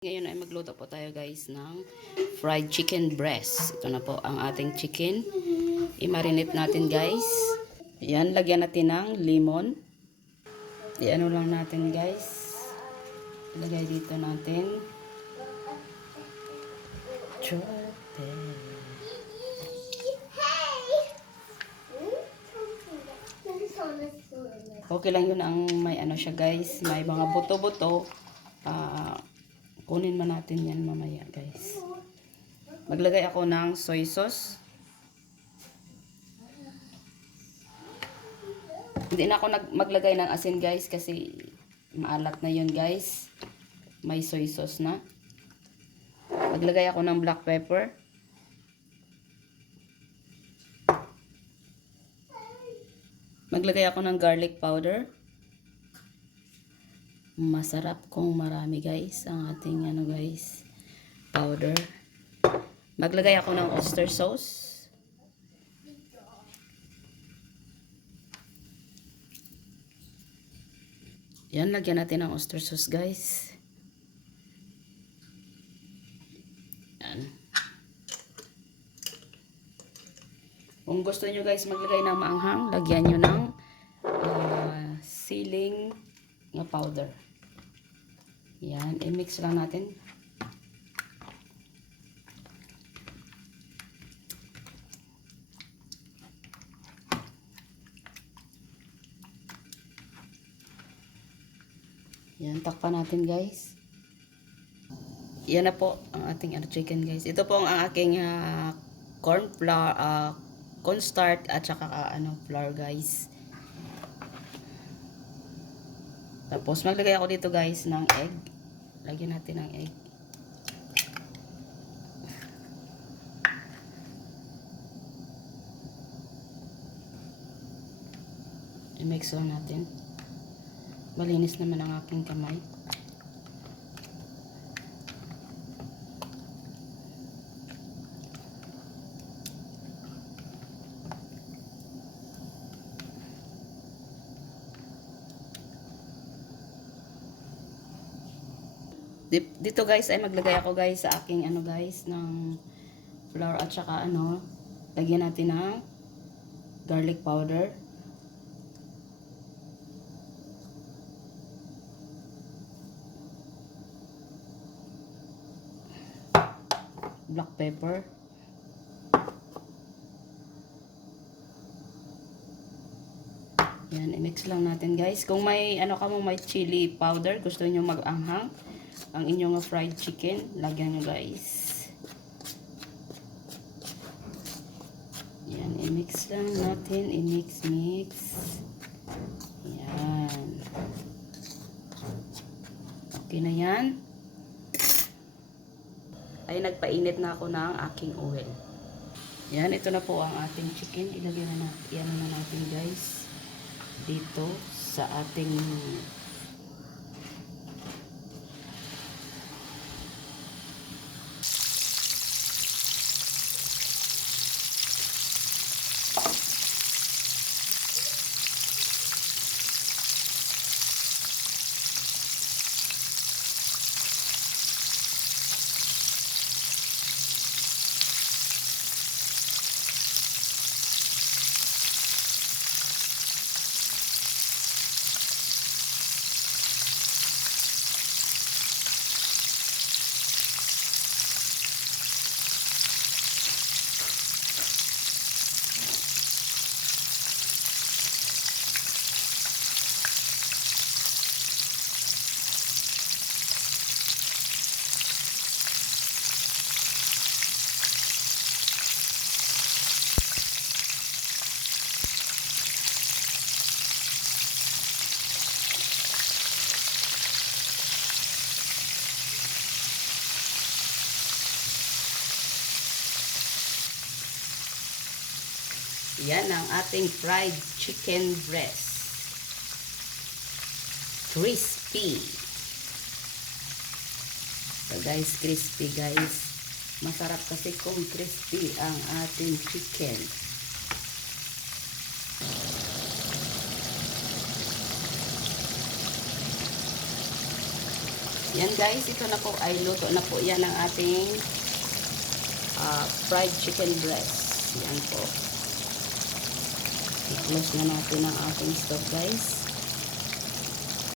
Ngayon ay magluto po tayo guys ng fried chicken breast. Ito na po ang ating chicken. I-marinate natin guys. Yan, lagyan natin ng lemon. I-ano lang natin guys. Ilagay dito natin. Chote. Okay lang yun ang may ano siya guys. May mga buto-buto. Kunin man natin yan mamaya, guys. Maglagay ako ng soy sauce. Hindi na ako maglagay ng asin, guys, kasi maalat na yun, guys. May soy sauce na. Maglagay ako ng black pepper. Maglagay ako ng garlic powder. Masarap kung marami guys ang ating ano guys powder. Maglagay ako ng oyster sauce. Yan, lagyan natin ng oyster sauce guys. Yan. Kung gusto nyo guys maglagay ng maanghang, lagyan nyo ng uh, siling nga powder. Yan, i-mix lang natin. Yan, takpan natin guys. Yan na po ang ating ano, chicken guys. Ito po ang aking uh, corn flour, uh, cornstarch at saka uh, ano, flour guys. Tapos maglagay ako dito guys ng egg. Lagyan natin ng egg. I-mix lang natin. Malinis naman ang aking kamay. Dito guys ay maglagay ako guys sa aking ano guys ng flour at saka ano lagyan natin ng garlic powder. Black pepper. Yan, i-mix lang natin guys. Kung may ano ka mo may chili powder, gusto niyo mag-anghang ang inyong fried chicken, lagyan nyo guys. Yan, i-mix lang natin. I-mix, mix. Yan. Okay na yan. Ay, nagpainit na ako ng aking oil. Yan, ito na po ang ating chicken. Ilagay na natin, yan na natin guys. Dito sa ating Yan ang ating fried chicken breast. Crispy. So guys, crispy guys. Masarap kasi kung crispy ang ating chicken. Yan guys, ito na po ay luto na po yan ang ating ah, fried chicken breast. Yan po. I-close na natin ang ating stove guys.